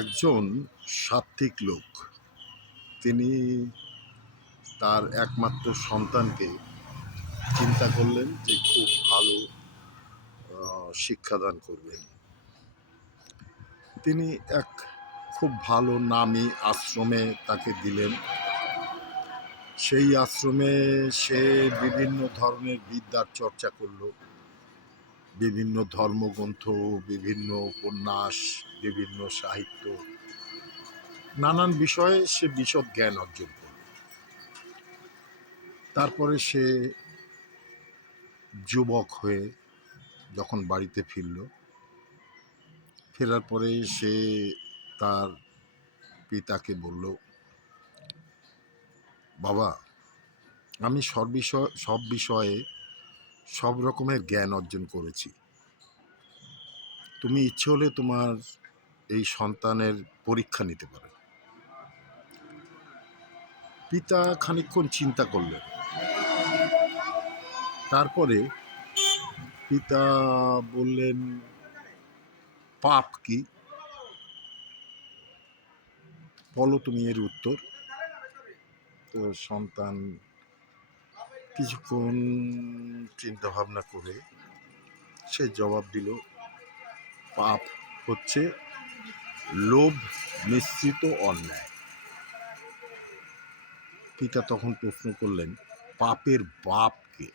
একজন সাত্ত্বিক লোক, তিনি তার একমাত্র সন্তানকে চিন্তা করলেন যে খুব ভালো শিক্ষাদান করবেন। তিনি এক খুব ভালো নামী আশ্রমে তাকে দিলেন। সেই আশ্রমে সে বিভিন্ন ধরনের বিদ্যার চর্চা করল, বিভিন্ন ধর্মগ্রন্থ, বিভিন্ন উপন্যাস, বিভিন্ন সাহিত্য, নানান বিষয়ে সে বিশদ জ্ঞান অর্জন করল। তারপরে সে যুবক হয়ে যখন বাড়িতে ফেরার পরে সে তার পিতাকে বলল, বাবা, আমি সব বিষয়ে সব রকমের জ্ঞান অর্জন করেছি। তুমি ইচ্ছে হলে তোমার এই সন্তানের পরীক্ষা নিতে পারো। পিতা খানিকক্ষণ চিন্তা করলেন। তারপরে পিতা বললেন, পাপ কি? বলো তুমি এর উত্তর। তো সন্তান কিছুক্ষণ চিন্তা ভাবনা করে সে জবাব দিল, পাপ হচ্ছে লোভ মিশ্রিত অন্যায়। পিতা তখন প্রশ্ন করলেন, পাপের বাপ কে?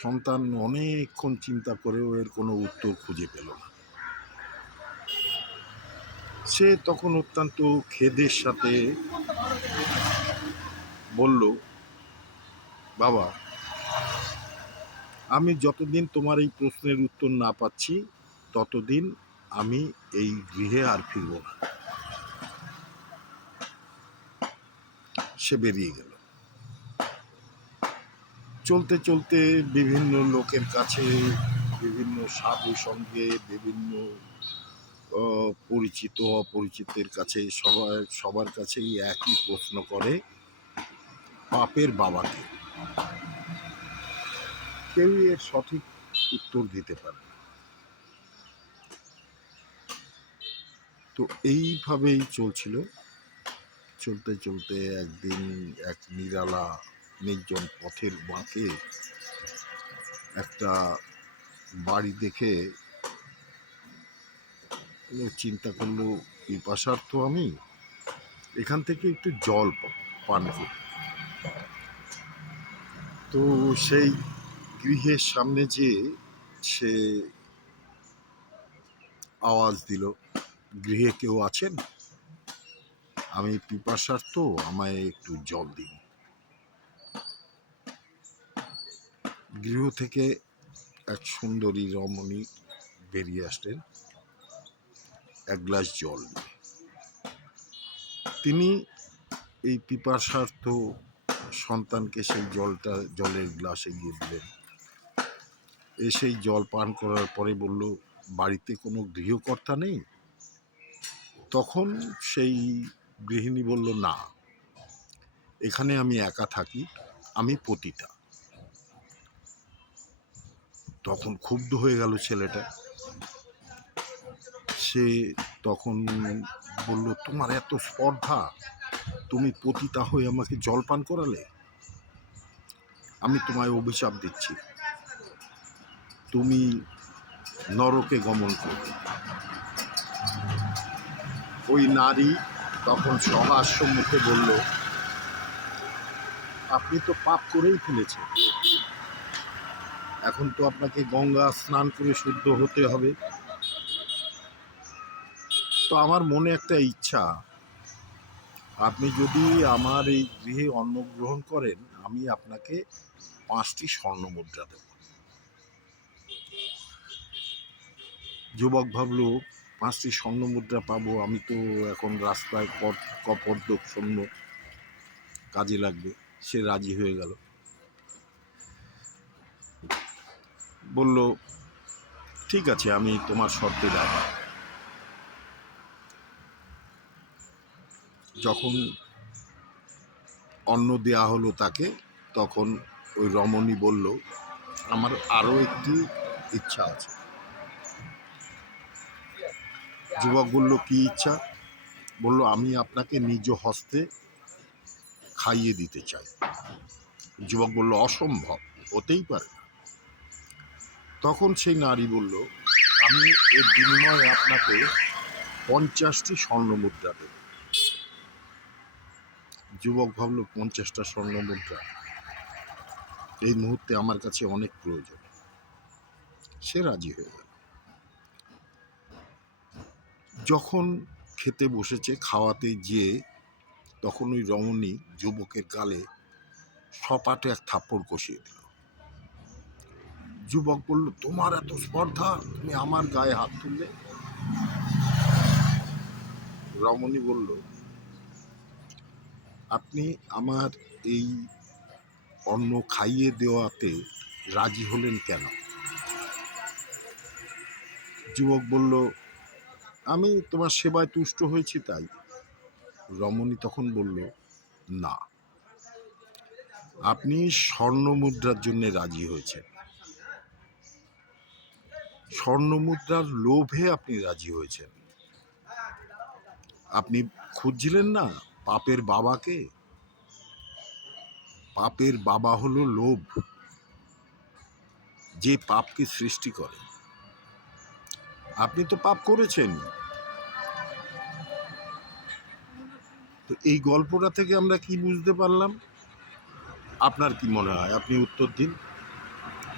সন্তান অনেকক্ষণ চিন্তা করেও এর কোনো উত্তর খুঁজে পেল না। সে তখন অত্যন্ত খেদের সাথে বলল, বাবা, আমি যতদিন তোমার এই প্রশ্নের উত্তর না পাচ্ছি ততদিন আমি এই গৃহে আর ফিরব না। সে বেরিয়ে গেল। চলতে চলতে বিভিন্ন লোকের কাছে, বিভিন্ন সাধু সঙ্গে, বিভিন্ন পরিচিত অপরিচিতের কাছে সবার কাছেই একই প্রশ্ন করে, পাপের বাবাকে। কেউই এর সঠিক উত্তর দিতে পারে না। তো এইভাবেই চলছিল। চলতে চলতে একদিন এক নিরালা নির্জন পথের বাঁকে একটা বাড়ি দেখে চিন্তা করলো, পিপাসার্থ আমি, এখান থেকে একটু জল পান করি। তো সেই গৃহের সামনে যেয়ে সে আওয়াজ দিল, গৃহে কেউ আছেন? আমি পিপাসার্থ, আমায় একটু জল দিন। গৃহ থেকে এক সুন্দরী রমণী বেরিয়ে আসলেন এক গ্লাস জল নিয়ে। তিনি এই পিপাসার্থ সন্তানকে সেই জলের গ্লাস এগিয়ে দিলেন। সেই জল পান করার পরে বলল, বাড়িতে কোনো গৃহকর্তা নেই? তখন সেই গৃহিণী বলল, না, এখানে আমি একা থাকি, আমি পতিতা। তখন ক্ষুব্ধ হয়ে গেল ছেলেটা। সে তখন বলল, তোমার এত স্পর্ধা, তুমি পতিতা হয়ে আমাকে জল পান করালে? আমি তোমায় অভিশাপ দিচ্ছি, তুমি নরকে গমন করবে। ওই নারী তখন সহাস্য মুখে বলল, আপনি তো পাপ করেই ফেলেছেন, এখন তো আপনাকে গঙ্গা স্নান করে শুদ্ধ হতে হবে। তো আমার মনে একটা ইচ্ছা, আপনি যদি আমার এই গৃহে অন্ন গ্রহণ করেন, আমি আপনাকে 5টি স্বর্ণ মুদ্রা দেব। যুবক ভাবল, 5টি স্বর্ণ মুদ্রা পাবো, আমি তো এখন রাস্তায় কপর্দকশূন্য, কাজে লাগবে। সে রাজি হয়ে গেল। বলল, ঠিক আছে, আমি তোমার শর্তে রাজি। যখন অন্ন দেয়া হলো তাকে, তখন ওই রমণী বলল, আমার আরও একটি ইচ্ছা আছে। যুবক বলল, কি ইচ্ছা? বলল, আমি আপনাকে নিজ হস্তে খাইয়ে দিতে চাই। যুবক বলল, অসম্ভব, হতেই পারে না। তখন সেই নারী বলল, আমি এর বিনিময়ে আপনাকে 50টি স্বর্ণ মুদ্রা দেব। যুবক ভাবল, 50টা স্বর্ণ মুদ্রা এই মুহূর্তে আমার কাছে অনেক প্রয়োজন। সে রাজি হয়ে গেল। যখন খেতে বসেছে, খাওয়াতে গিয়ে তখন ওই রমণী যুবকের গালে সপাটে এক থাপ্পড় কষিয়ে দিল। যুবক বলল, তোমার এত স্পর্ধা, তুমি আমার গায়ে হাত তুললে? রমণী বলল, আপনি আমার এই অন্ন খাইয়ে দেওয়াতে রাজি হলেন কেন? যুবক বলল, আমি তোমার সেবায় তুষ্ট হয়েছি তাই। রমণী তখন বলল, না, আপনি স্বর্ণ মুদ্রার জন্য রাজি হয়েছেন। স্বর্ণ মুদ্রার লোভে আপনি রাজি হয়েছেন। আপনি খুঁজছিলেন না পাপের বাবাকে? পাপের বাবা হলো লোভ, যে পাপকে সৃষ্টি করে। আপনি তো পাপ করেছেন। তো এই গল্পটা থেকে আমরা কি বুঝতে পারলাম? আপনার কি মনে হয়? আপনি উত্তর দিন।